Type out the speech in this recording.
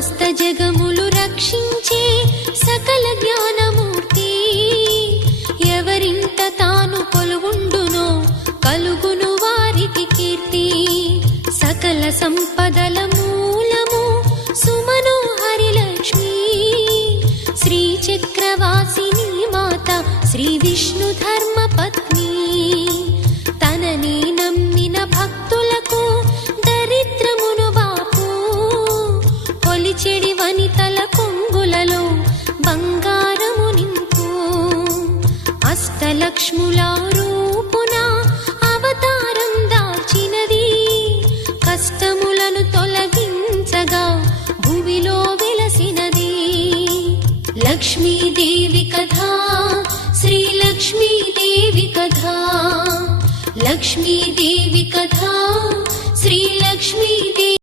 సమస్త జగములు రక్షించే సకల జ్ఞానమూర్తి ఎవరింట తాను కొలువుండునో కలుగును వారికి కీర్తి సకల సంపదల మూలము సుమనోహరి లక్ష్మి శ్రీ చక్రవాసిని మాత శ్రీ విష్ణు ధర్మ పత్ని తనని నమ్మిన భక్తులకు దరిద్రమును బాపు కొలిచెడి వనితల కొంగులలో బంగారము నింపు అష్టలక్ష్ముల రూపున అవతారం దాల్చినది కష్టములను తొలగించగా భూమిలో వెలసినది లక్ష్మీదేవి కథా శ్రీ లక్ష్మీదేవి కథా లక్ష్మీదేవి